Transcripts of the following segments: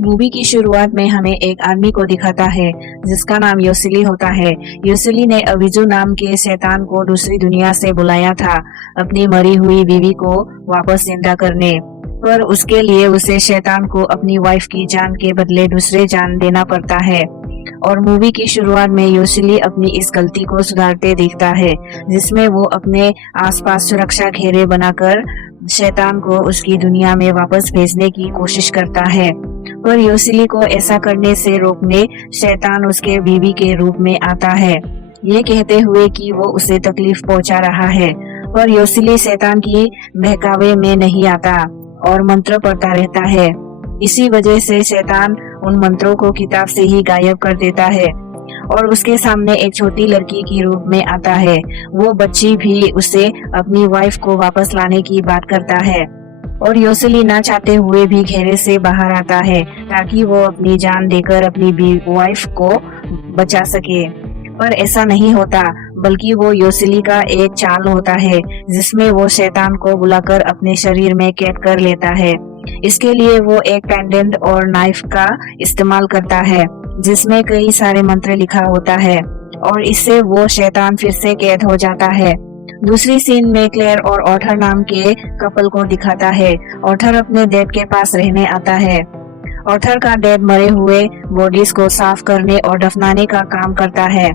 Movie की शुरुआत में हमें एक आदमी को दिखाता है जिसका नाम योसिली होता है। योसिली ने अविजू नाम के शैतान को दूसरी दुनिया से बुलाया था अपनी मरी हुई बीवी को वापस जिंदा करने, पर उसके लिए उसे शैतान को अपनी वाइफ की जान के बदले दूसरे जान देना पड़ता है। और मूवी की शुरुआत में योसिली अपनी इस गलती को सुधारते दिखता है, जिसमें वो अपने आसपास सुरक्षा घेरे बनाकर शैतान को उसकी दुनिया में वापस भेजने की कोशिश करता है। पर योसिली को ऐसा करने से रोकने शैतान उसके बीवी के रूप में आता है, ये कहते हुए कि वो उसे तकलीफ पहुंचा रहा है। पर योसिली शैतान की बहकावे में नहीं आता और मंत्र पढ़ता रहता है। इसी वजह से शैतान उन मंत्रों को किताब से ही गायब कर देता है और उसके सामने एक छोटी लड़की के रूप में आता है। वो बच्ची भी उसे अपनी वाइफ को वापस लाने की बात करता है और योसिली ना चाहते हुए भी घेरे से बाहर आता है ताकि वो अपनी जान देकर अपनी वाइफ को बचा सके। पर ऐसा नहीं होता, बल्कि वो योसिली का एक चाल होता है जिसमें वो शैतान को बुलाकर अपने शरीर में कैद कर लेता है। इसके लिए वो एक पेंडेंट और नाइफ का इस्तेमाल करता है जिसमें कई सारे मंत्र लिखा होता है और इससे वो शैतान फिर से कैद हो जाता है। दूसरी सीन में क्लेयर और ऑर्थर नाम के कपल को दिखाता है। ऑर्थर अपने डैड के पास रहने आता है। ऑर्थर का डैड मरे हुए बॉडीज को साफ करने और दफनाने का काम करता है।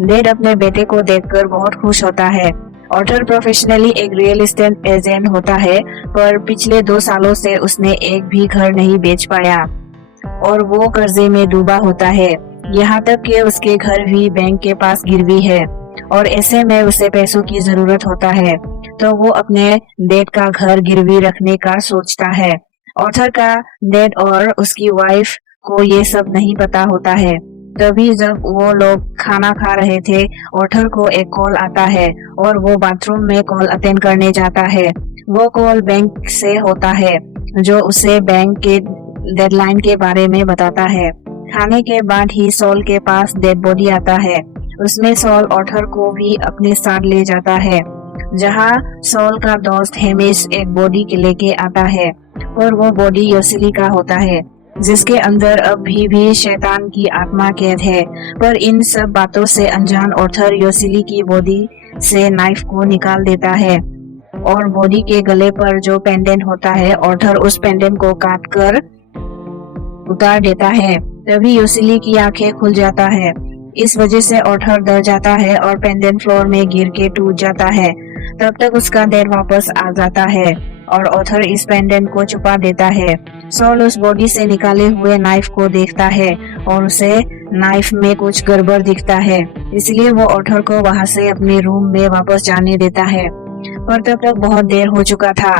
डैड अपने बेटे को देखकर बहुत खुश होता है। ऑर्थर प्रोफेशनली एक रियल एस्टेट एजेंट होता है, पर पिछले 2 सालों से उसने एक भी घर नहीं बेच पाया और वो कर्जे में डूबा होता है। यहाँ तक कि उसके घर भी बैंक के पास गिरवी है और ऐसे में उसे पैसों की जरूरत होता है, तो वो अपने डैड का घर गिरवी रखने का सोचता है। ऑर्थर का डैड और उसकी वाइफ को ये सब नहीं पता होता है। तभी जब वो लोग खाना खा रहे थे, ऑर्थर को एक कॉल आता है और वो बाथरूम में कॉल अटेंड करने जाता है। वो कॉल बैंक से होता है जो उसे बैंक के डेडलाइन के बारे में बताता है। खाने के बाद ही सॉल के पास डेड बॉडी आता है। उसमें सॉल ऑर्थर को भी अपने साथ ले जाता है, जहां सॉल का दोस्त हेमिश एक बॉडी के लेके आता है और वो बॉडी योसिली का होता है जिसके अंदर अभी भी शैतान की आत्मा कैद है। पर इन सब बातों से अनजान ऑर्थर योसिली की बॉडी से नाइफ को निकाल देता है और बॉडी के गले पर जो पेंडेंट होता है, ऑर्थर उस पेंडेंट को काट कर उतार देता है। तभी योसिली की आंखें खुल जाता है। इस वजह से ऑर्थर डर जाता है और पेंडेंट फ्लोर में गिर के टूट जाता है। तब तक उसका डैड वापस आ जाता है और ऑर्थर इस पेंडेंट को छुपा देता है। सॉल उस बॉडी से निकाले हुए नाइफ को देखता है और उसे नाइफ में कुछ गड़बड़ दिखता है, इसलिए वो ऑर्थर को वहां से अपने रूम में वापस जाने देता है। पर तब तक बहुत देर हो चुका था।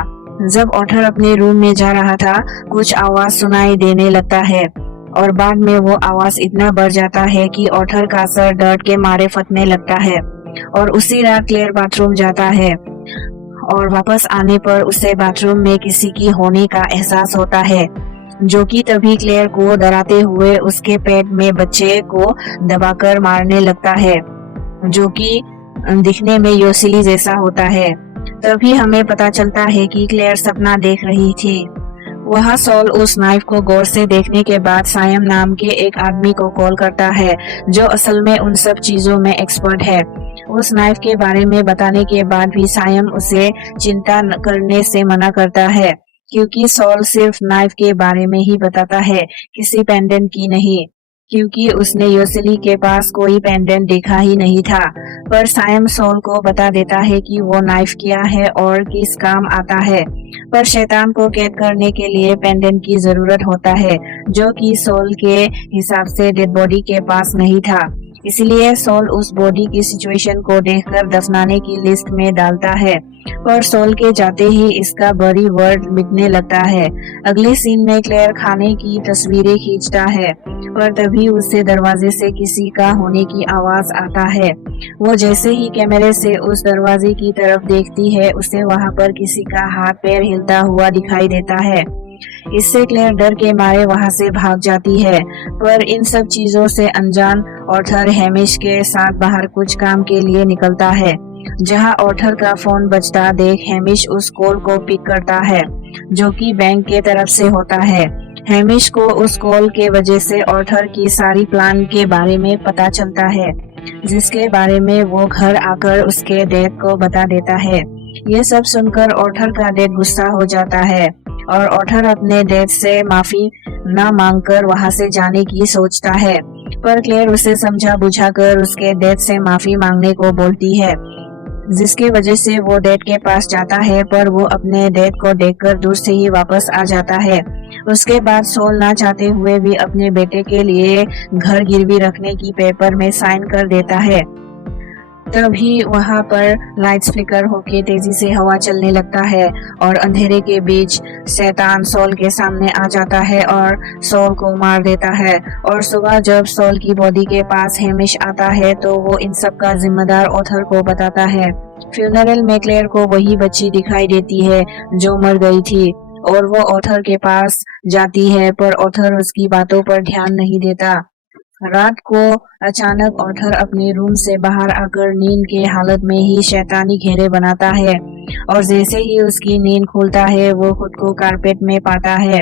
जब ऑर्थर अपने रूम में जा रहा था, कुछ आवाज सुनाई देने लगता है और बाद में वो आवाज इतना बढ़ जाता है कि ऑर्थर का सर दर्द के मारे फटने लगता है। और उसी रात क्लेयर बाथरूम जाता है और वापस आने पर उसे बाथरूम में किसी की होने का एहसास होता है, जो कि तभी क्लेयर को डराते हुए उसके पेट में बच्चे को दबाकर मारने लगता है, जो कि दिखने में योसिली जैसा होता है। तभी हमें पता चलता है कि क्लेयर सपना देख रही थी। वहाँ सॉल उस नाइफ को गौर से देखने के बाद सायम नाम के एक आदमी को कॉल करता है, जो असल में उन सब चीजों में एक्सपर्ट है। उस नाइफ के बारे में बताने के बाद भी सायम उसे चिंता करने से मना करता है, क्योंकि सॉल सिर्फ नाइफ के बारे में ही बताता है, किसी पेंडेंट की नहीं, क्योंकि उसने योसिली के पास कोई पेंडेंट देखा ही नहीं था। पर सायम सॉल को बता देता है कि वो नाइफ क्या है और किस काम आता है। पर शैतान को कैद करने के लिए पेंडेंट की जरूरत होता है, जो कि सॉल के हिसाब से डेड बॉडी के पास नहीं था। इसलिए सॉल उस बॉडी की सिचुएशन को देखकर दफनाने की लिस्ट में डालता है, पर सॉल के जाते ही इसका बड़ी वर्ड मिटने लगता है। अगले सीन में क्लेयर खाने की तस्वीरें खींचता है, पर तभी उससे दरवाजे से किसी का होने की आवाज आता है। वो जैसे ही कैमरे से उस दरवाजे की तरफ देखती है, उसे वहां पर किसी का हाथ पैर हिलता हुआ दिखाई देता है। इससे क्लेयर डर के मारे वहां से भाग जाती है। पर इन सब चीजों से अनजान ऑर्थर हेमिश के साथ बाहर कुछ काम के लिए निकलता है, जहां ऑर्थर का फोन बजता देख हेमिश उस कॉल को पिक करता है, जो कि बैंक के तरफ से होता है। हैमिश को उस कॉल के वजह से ऑर्थर की सारी प्लान के बारे में पता चलता है, जिसके बारे में वो घर आकर उसके डैड को बता देता है। ये सब सुनकर ऑर्थर का डैड गुस्सा हो जाता है और ऑर्थर अपने डैड से माफी न मांगकर वहां से जाने की सोचता है, पर क्लेयर उसे समझा बुझाकर उसके डैड से माफी मांगने को बोलती है, जिसके वजह से वो डैड के पास जाता है, पर वो अपने डैड को देखकर दूर से ही वापस आ जाता है। उसके बाद सोल ना चाहते हुए भी अपने बेटे के लिए घर गिरवी रखने की पेपर में साइन कर देता है। तभी वहां पर लाइट्स फ्लिकर होके तेजी से हवा चलने लगता है और अंधेरे के बीच शैतान सोल के सामने आ जाता है और सोल को मार देता है। और सुबह जब सोल की बॉडी के पास हैमिश आता है तो वो इन सब का जिम्मेदार ऑर्थर को बताता है। फ्यूनरल में क्लेयर को वही बच्ची दिखाई देती है जो मर गई थी और वो ऑर्थर के पास जाती है, पर ऑर्थर उसकी बातों पर ध्यान नहीं देता। रात को अचानक ऑर्थर अपने रूम से बाहर आकर नींद के हालत में ही शैतानी घेरे बनाता है और जैसे ही उसकी नींद खुलता है वो खुद को कारपेट में पाता है।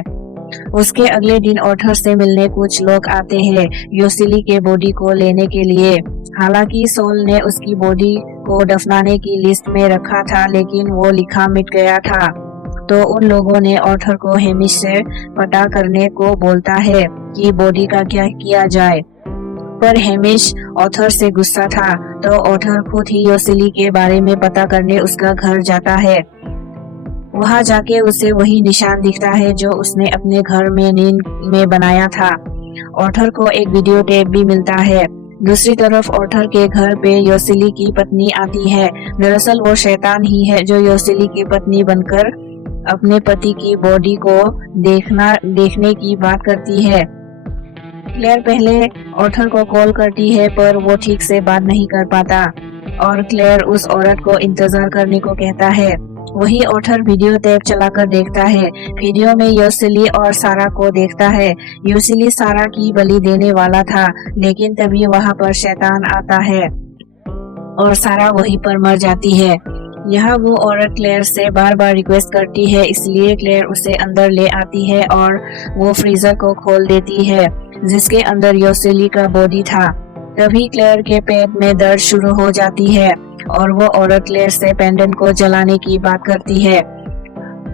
उसके अगले दिन ऑर्थर से मिलने कुछ लोग आते हैं योसिली के बॉडी को लेने के लिए। हालांकि सोल ने उसकी बॉडी को दफनाने की लिस्ट में रखा था, लेकिन वो लिखा मिट गया था। तो उन लोगों ने ऑर्थर को हैमिश से पता करने को बोलता है कि बॉडी का क्या किया जाए, पर हैमिश ऑर्थर से गुस्सा था, तो ऑर्थर खुद ही योसिली के बारे में पता करने उसका घर जाता है। वहां जाके उसे वही निशान दिखता है जो उसने अपने घर में नींद में बनाया था। ऑर्थर को एक वीडियो टेप भी मिलता है। दूसरी तरफ ऑर्थर के घर पे योसिली की पत्नी आती है। दरअसल वो शैतान ही है जो योसिली की पत्नी बनकर अपने पति की बॉडी को देखने की बात करती है। क्लेयर पहले ऑर्थर को कॉल करती है, पर वो ठीक से बात नहीं कर पाता और क्लेयर उस औरत को इंतजार करने को कहता है। वही ऑर्थर वीडियो टेप चलाकर देखता है। वीडियो में योसिली और सारा को देखता है। योसिली सारा की बलि देने वाला था, लेकिन तभी वहां पर शैतान आता है और सारा वहीं पर मर जाती है। यहाँ वो औरत क्लेयर से बार बार रिक्वेस्ट करती है, इसलिए क्लेयर उसे अंदर ले आती है और वो फ्रीजर को खोल देती है जिसके अंदर योसिली का बॉडी था। तभी क्लेयर के पेट में दर्द शुरू हो जाती है और वो औरत क्लेयर से पेंडेंट को जलाने की बात करती है।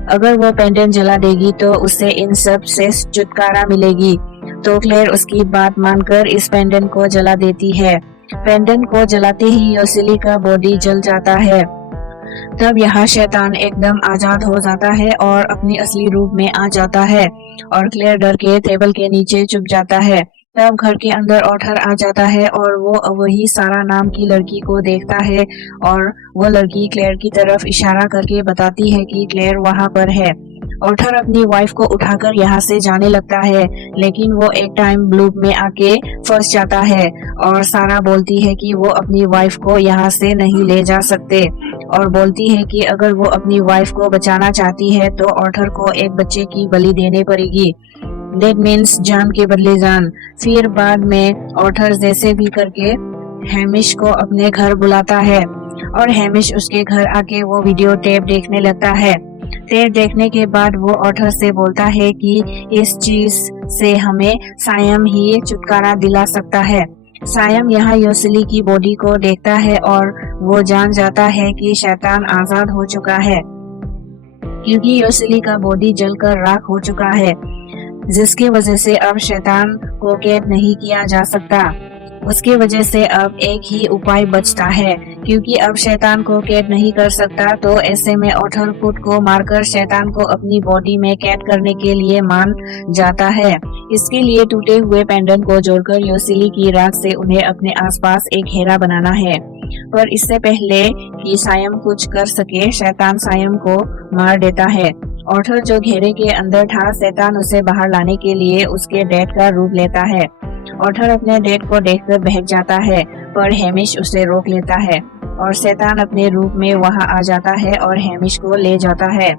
अगर वो पेंडेंट जला देगी तो उसे इन सब से छुटकारा मिलेगी। तो क्लेयर उसकी बात मानकर इस पेंडेंट को जला देती है। पेंडेंट को जलाते ही योसिली का बॉडी जल जाता है। तब यहाँ शैतान एकदम आजाद हो जाता है और अपनी असली रूप में आ जाता है और क्लेयर डर के टेबल के नीचे छुप जाता है। तब घर के अंदर ऑर्थर आ जाता है और वो वही सारा नाम की लड़की को देखता है और वो लड़की क्लेयर की तरफ इशारा करके बताती है कि क्लेयर वहां पर है। ऑर्थर अपनी वाइफ को उठाकर यहाँ से जाने लगता है, लेकिन वो एक टाइम लूप में आके फंस जाता है और सारा बोलती है कि वो अपनी वाइफ को यहाँ से नहीं ले जा सकते और बोलती है कि अगर वो अपनी वाइफ को बचाना चाहती है तो ऑर्थर को एक बच्चे की बलि देनी पड़ेगी। दैट मीन्स जान के बदले जान। फिर बाद में ऑर्थर जैसे भी करके हैमिश को अपने घर बुलाता है और हैमिश उसके घर आके वो वीडियो टेप देखने लगता है। टेप देखने के बाद वो ऑर्थर से बोलता है कि इस चीज से हमें सायम ही छुटकारा दिला सकता है। सायम यहाँ योसिली की बॉडी को देखता है और वो जान जाता है कि शैतान आजाद हो चुका है, क्योंकि योसिली का बॉडी जलकर राख हो चुका है, जिसकी वजह से अब शैतान को कैद नहीं किया जा सकता। उसकी वजह से अब एक ही उपाय बचता है, क्योंकि अब शैतान को कैद नहीं कर सकता, तो ऐसे में ऑर्थर खुद को मारकर शैतान को अपनी बॉडी में कैद करने के लिए मान जाता है। इसके लिए टूटे हुए पेंडेंट को जोड़कर योसिली की राख से उन्हें अपने आसपास एक घेरा बनाना है। पर इससे पहले कि सायम कुछ कर सके, शैतान सायम को मार देता है। ऑर्थर जो घेरे के अंदर था, शैतान उसे बाहर लाने के लिए उसके डैड का रूप लेता है। ऑर्थर अपने डैड को देखकर बहक जाता है, पर हैमिश उसे रोक लेता है और शैतान अपने रूप में वहां आ जाता है और हैमिश को ले जाता है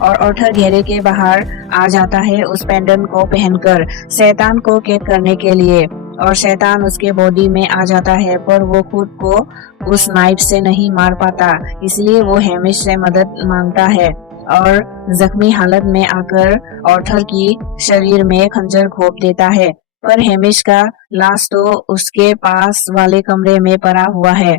और ऑर्थर घेरे के बाहर आ जाता है उस पेंडेंट को पहनकर शैतान को कैद करने के लिए। और शैतान उसके बॉडी में आ जाता है, पर वो खुद को उस नाइफ से नहीं मार पाता, इसलिए वो हैमिश से मदद मांगता है और जख्मी हालत में आकर ऑर्थर की शरीर में खंजर घोंप देता है, पर हेमिश का लाश तो उसके पास वाले कमरे में पड़ा हुआ है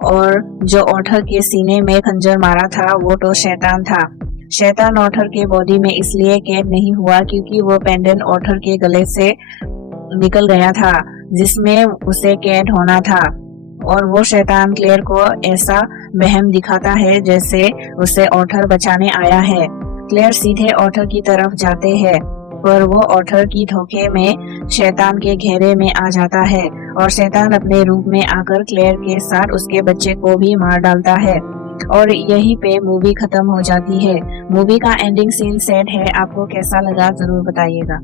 और जो ऑर्थर के सीने में खंजर मारा था वो तो शैतान था। शैतान ऑर्थर के बॉडी में इसलिए कैद नहीं हुआ क्योंकि वो पेंडेंट ऑर्थर के गले से निकल गया था जिसमें उसे कैद होना था, और वो शैतान क्लेयर को ऐसा वहम दिखाता है जैसे उसे ऑर्थर बचाने आया है। क्लेयर सीधे ऑर्थर की तरफ जाते हैं, पर वो ऑर्थर की धोखे में शैतान के घेरे में आ जाता है और शैतान अपने रूप में आकर क्लेयर के साथ उसके बच्चे को भी मार डालता है और यहीं पे मूवी खत्म हो जाती है। मूवी का एंडिंग सीन सैड है, आपको कैसा लगा जरूर बताइएगा।